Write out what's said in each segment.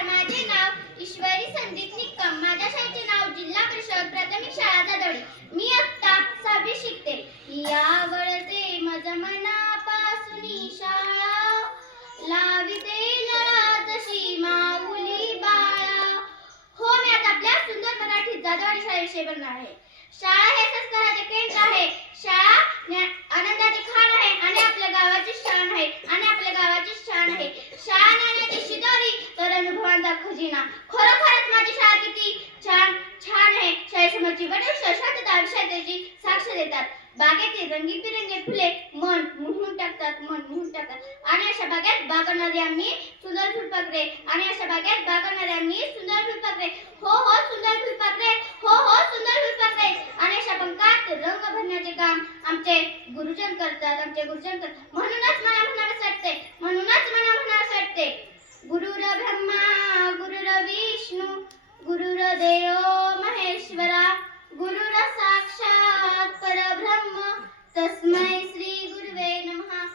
नमस्कार. माझे नाव ईश्वरी संदीप निकम. माझ्या शाळेचे नाव जिल्हा परिषद प्राथमिक शाळा जाधवडी. मी आता 6वी शिकते. यावळते माझ्या मनापासून शाळा, लाविते लळा जशी माऊली बाळा. हो, मी आज आपल्या सुंदर मराठी जाधवडी शाळेविषयी बोलणार आहे. शाळा हे संस्काराचे केंद्र आहे. शाळा आनंदाची खाण आहे आणि आपल्या गावाची शान आहे. शाळा ज्ञानाची शिदोरी तर अनुभवांचा खजिना. खरोखरच माझी शाळा किती छान आहे. शाळेसमोरची वडील शांतता विशालतेची साक्ष देतात. बागेतील रंगीबिरंगी फुले मन मोहून टाकतात. आणि अशा बागेत बागडणारे आम्ही सुंदर फुलपाखरे. हो सुंदर फुलपाखरे. आणि अशा पंखात रंग भरण्याचे काम आमचे गुरुजन करतात. म्हणूनच मला म्हणावंसं वाटते, गुरुर ब्रह्मा गुरुर विष्णू गुरुर्देव महेश्वरा, गुरुर साक्षात परब्रह्म, तस्मै श्री गुरुवे नमः.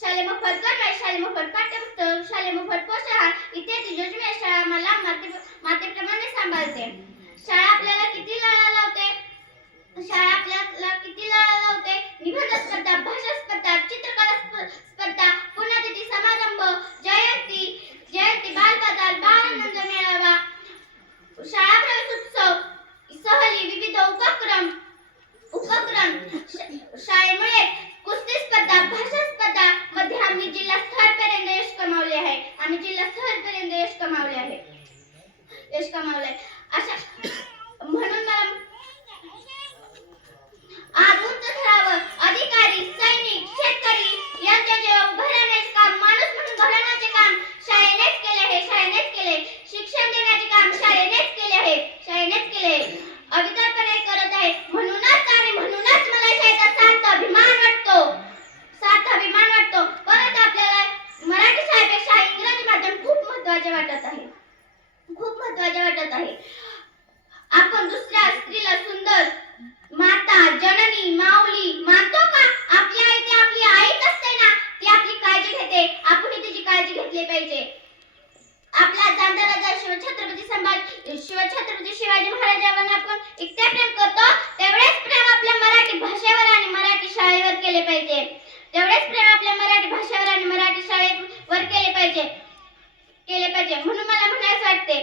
शालेय मोफत गणवेश, शालेय मोफत पाठ्यपुस्तक, शालेय मोफत पोषाहार इत्यादी योजना शाळा मला मातेप्रमाणे सांभाळते. शाळा आपल्याला किती लळा लावते. निबंध स्पर्धा, भाषा स्पर्धा, चित्रकला स्पर्धा, पुण्यतिथी समारंभ, जयंती, बालबाजार, बालानंद मेळावा, शाळा प्रवेश उत्सव, सहली, विविध उपक्रम. शाळेमुळे कुस्ती स्पर्धा, भाषा स्पर्धा मध्ये आम्ही जिल्हा स्तरापर्यंत यश कमावले आहे. अशा म्हणून मला आज उंच स्तरावर अधिकारी, सैनिक, शेतकरी यांच्या जीवावर उभं राहण्याचे काम, माणूस म्हणून घडवण्याचे काम शाळेनेच केले. शिक्षण देण्याचे काम शाळेनेच केले. अविरतपणे करत आहे. म्हणूनच मला शाळेचा सार्थ अभिमान वाटतो. परंतु आपल्याला मराठी शाळेपेक्षा इंग्रजी माध्यम खूप महत्त्वाचे वाटत आहे. आपण दुसऱ्या स्त्रीला सुंदर, माता, जननी, माऊली मानतो का? आपली आई ती आपली आईच असते ना. ती आपली काळजी घेते. आपण तिची काळजी घेतली पाहिजे. आपला जाणता राजा शिवछत्रपती शिवाजी महाराजांवर आपण इतके प्रेम करतो, तेवढेच प्रेम आपल्या मराठी भाषेवर आणि मराठी शाळेवर केले पाहिजे. म्हणून मला म्हणायचं वाटते,